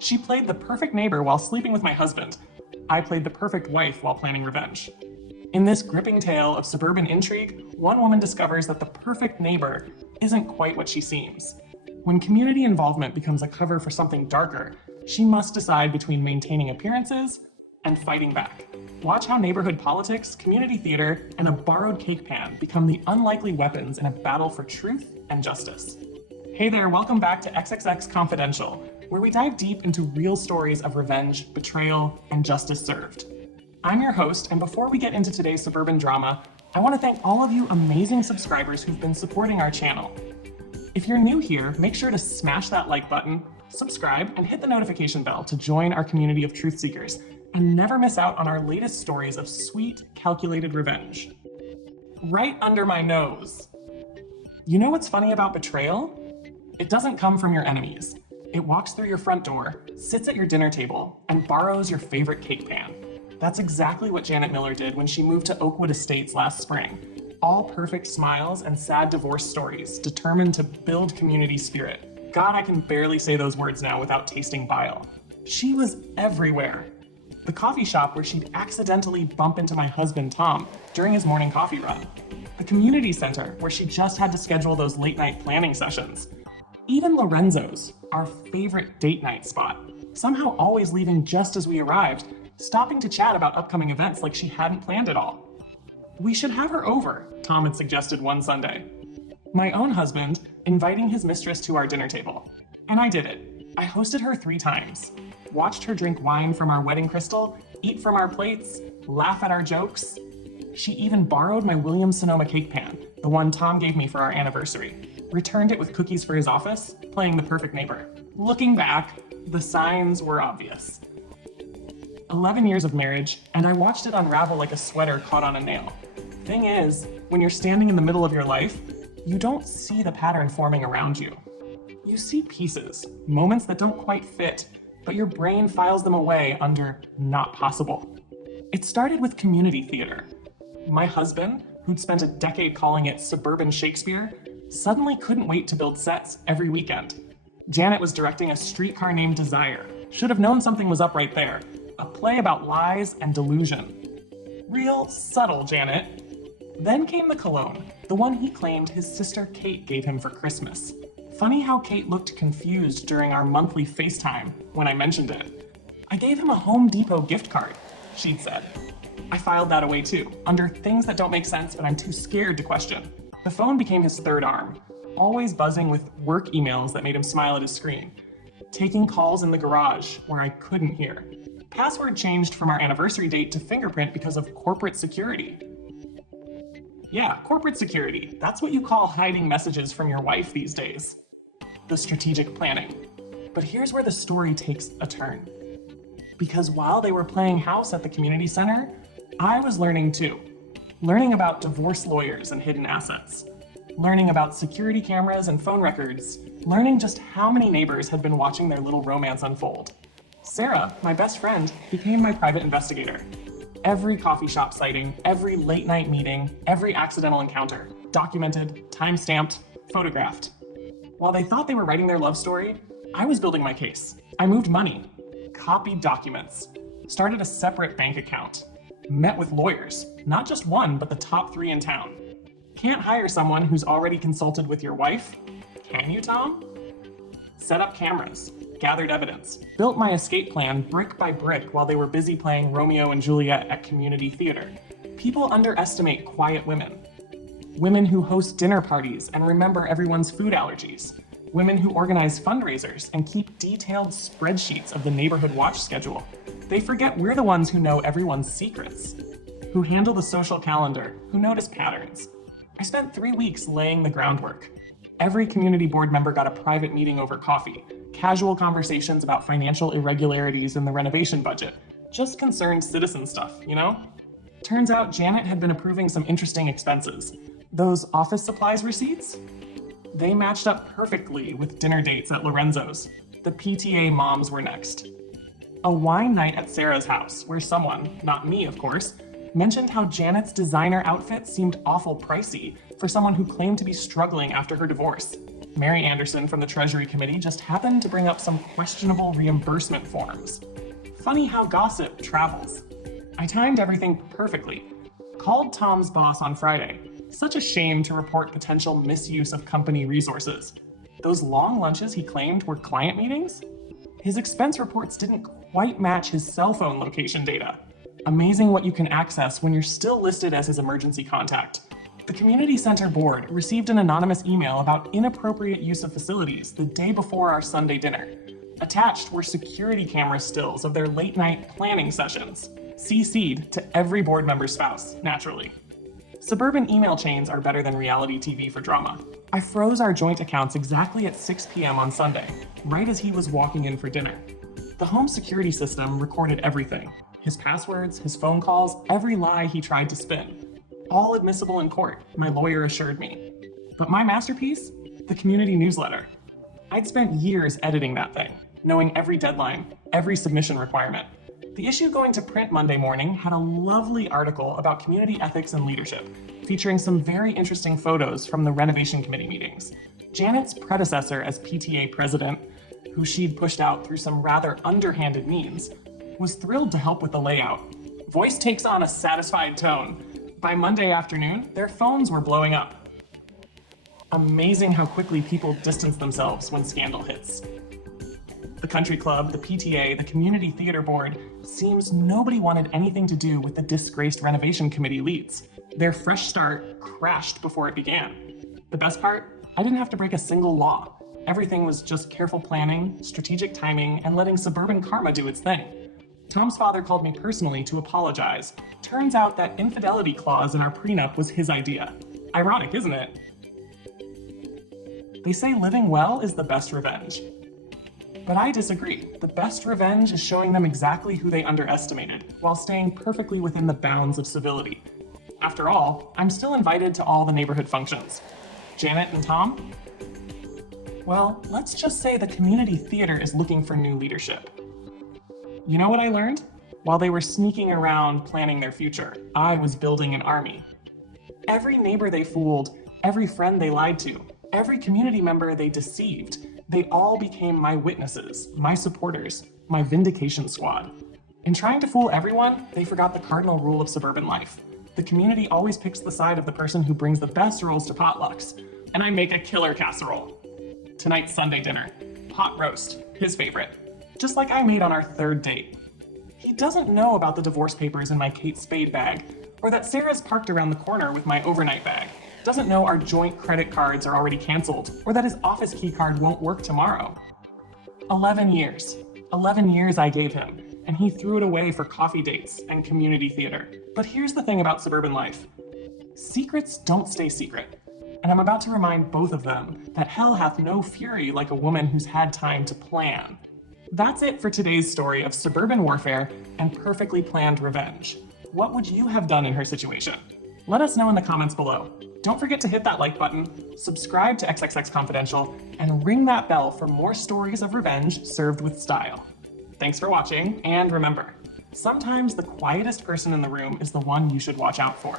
She played the perfect neighbor while sleeping with my husband. I played the perfect wife while planning revenge. In this gripping tale of suburban intrigue, one woman discovers that the perfect neighbor isn't quite what she seems. When community involvement becomes a cover for something darker, she must decide between maintaining appearances and fighting back. Watch how neighborhood politics, community theater, and a borrowed cake pan become the unlikely weapons in a battle for truth and justice. Hey there, welcome back to XXX Confidential, where we dive deep into real stories of revenge, betrayal, and justice served. I'm your host, and before we get into today's suburban drama, I want to thank all of you amazing subscribers who've been supporting our channel. If you're new here, make sure to smash that like button, subscribe, and hit the notification bell to join our community of truth seekers, and never miss out on our latest stories of sweet, calculated revenge. Right under my nose. You know what's funny about betrayal? It doesn't come from your enemies. It walks through your front door, sits at your dinner table, and borrows your favorite cake pan. That's exactly what Janet Miller did when she moved to Oakwood Estates last spring. All perfect smiles and sad divorce stories, determined to build community spirit. God, I can barely say those words now without tasting bile. She was everywhere. The coffee shop where she'd accidentally bump into my husband, Tom, during his morning coffee run. The community center where she just had to schedule those late night planning sessions. Even Lorenzo's, our favorite date night spot, somehow always leaving just as we arrived, stopping to chat about upcoming events like she hadn't planned it all. We should have her over, Tom had suggested one Sunday. My own husband inviting his mistress to our dinner table. And I did it. I hosted her 3 times. Watched her drink wine from our wedding crystal, eat from our plates, laugh at our jokes. She even borrowed my Williams-Sonoma cake pan, the one Tom gave me for our anniversary. Returned it with cookies for his office, playing the perfect neighbor. Looking back, the signs were obvious. 11 years of marriage, and I watched it unravel like a sweater caught on a nail. Thing is, when you're standing in the middle of your life, you don't see the pattern forming around you. You see pieces, moments that don't quite fit, but your brain files them away under not possible. It started with community theater. My husband, who'd spent a decade calling it suburban Shakespeare, suddenly couldn't wait to build sets every weekend. Janet was directing A Streetcar Named Desire. Should have known something was up right there. A play about lies and delusion. Real subtle, Janet. Then came the cologne, the one he claimed his sister Kate gave him for Christmas. Funny how Kate looked confused during our monthly FaceTime when I mentioned it. I gave him a Home Depot gift card, she'd said. I filed that away too, under things that don't make sense but I'm too scared to question. The phone became his third arm, always buzzing with work emails that made him smile at his screen. Taking calls in the garage where I couldn't hear. Password changed from our anniversary date to fingerprint because of corporate security. Yeah, corporate security. That's what you call hiding messages from your wife these days. The strategic planning. But here's where the story takes a turn. Because while they were playing house at the community center, I was learning too. Learning about divorce lawyers and hidden assets. Learning about security cameras and phone records. Learning just how many neighbors had been watching their little romance unfold. Sarah, my best friend, became my private investigator. Every coffee shop sighting, every late night meeting, every accidental encounter, documented, time-stamped, photographed. While they thought they were writing their love story, I was building my case. I moved money, copied documents, started a separate bank account, met with lawyers, not just one, but the top 3 in town. Can't hire someone who's already consulted with your wife? Can you, Tom? Set up cameras, gathered evidence, built my escape plan brick by brick while they were busy playing Romeo and Juliet at community theater. People underestimate quiet women. Women who host dinner parties and remember everyone's food allergies. Women who organize fundraisers and keep detailed spreadsheets of the neighborhood watch schedule. They forget we're the ones who know everyone's secrets, who handle the social calendar, who notice patterns. I spent 3 weeks laying the groundwork. Every community board member got a private meeting over coffee, casual conversations about financial irregularities in the renovation budget, just concerned citizen stuff, you know? Turns out Janet had been approving some interesting expenses. Those office supplies receipts? They matched up perfectly with dinner dates at Lorenzo's. The PTA moms were next. A wine night at Sarah's house, where someone, not me of course, mentioned how Janet's designer outfit seemed awful pricey for someone who claimed to be struggling after her divorce. Mary Anderson from the Treasury Committee just happened to bring up some questionable reimbursement forms. Funny how gossip travels. I timed everything perfectly. Called Tom's boss on Friday. Such a shame to report potential misuse of company resources. Those long lunches he claimed were client meetings? His expense reports didn't quite match his cell phone location data. Amazing what you can access when you're still listed as his emergency contact. The community center board received an anonymous email about inappropriate use of facilities the day before our Sunday dinner. Attached were security camera stills of their late night planning sessions, CC'd to every board member's spouse, naturally. Suburban email chains are better than reality TV for drama. I froze our joint accounts exactly at 6 p.m. on Sunday, right as he was walking in for dinner. The home security system recorded everything. His passwords, his phone calls, every lie he tried to spin. All admissible in court, my lawyer assured me. But my masterpiece? The community newsletter. I'd spent years editing that thing, knowing every deadline, every submission requirement. The issue going to print Monday morning had a lovely article about community ethics and leadership, featuring some very interesting photos from the renovation committee meetings. Janet's predecessor as PTA president, who she'd pushed out through some rather underhanded means, was thrilled to help with the layout. Voice takes on a satisfied tone. By Monday afternoon, their phones were blowing up. Amazing how quickly people distance themselves when scandal hits. The country club, the PTA, the community theater board, seems nobody wanted anything to do with the disgraced renovation committee leads. Their fresh start crashed before it began. The best part? I didn't have to break a single law. Everything was just careful planning, strategic timing, and letting suburban karma do its thing. Tom's father called me personally to apologize. Turns out that infidelity clause in our prenup was his idea. Ironic, isn't it? They say living well is the best revenge. But I disagree. The best revenge is showing them exactly who they underestimated, while staying perfectly within the bounds of civility. After all, I'm still invited to all the neighborhood functions. Janet and Tom? Well, let's just say the community theater is looking for new leadership. You know what I learned? While they were sneaking around planning their future, I was building an army. Every neighbor they fooled, every friend they lied to, every community member they deceived, they all became my witnesses, my supporters, my vindication squad. In trying to fool everyone, they forgot the cardinal rule of suburban life. The community always picks the side of the person who brings the best rolls to potlucks, and I make a killer casserole. Tonight's Sunday dinner, pot roast, his favorite, just like I made on our third date. He doesn't know about the divorce papers in my Kate Spade bag, or that Sarah's parked around the corner with my overnight bag. Doesn't know our joint credit cards are already canceled, or that his office key card won't work tomorrow. 11 years. 11 years I gave him, and he threw it away for coffee dates and community theater. But here's the thing about suburban life. Secrets don't stay secret. And I'm about to remind both of them that hell hath no fury like a woman who's had time to plan. That's it for today's story of suburban warfare and perfectly planned revenge. What would you have done in her situation? Let us know in the comments below. Don't forget to hit that like button, subscribe to XXX Confidential, and ring that bell for more stories of revenge served with style. Thanks for watching, and remember, sometimes the quietest person in the room is the one you should watch out for.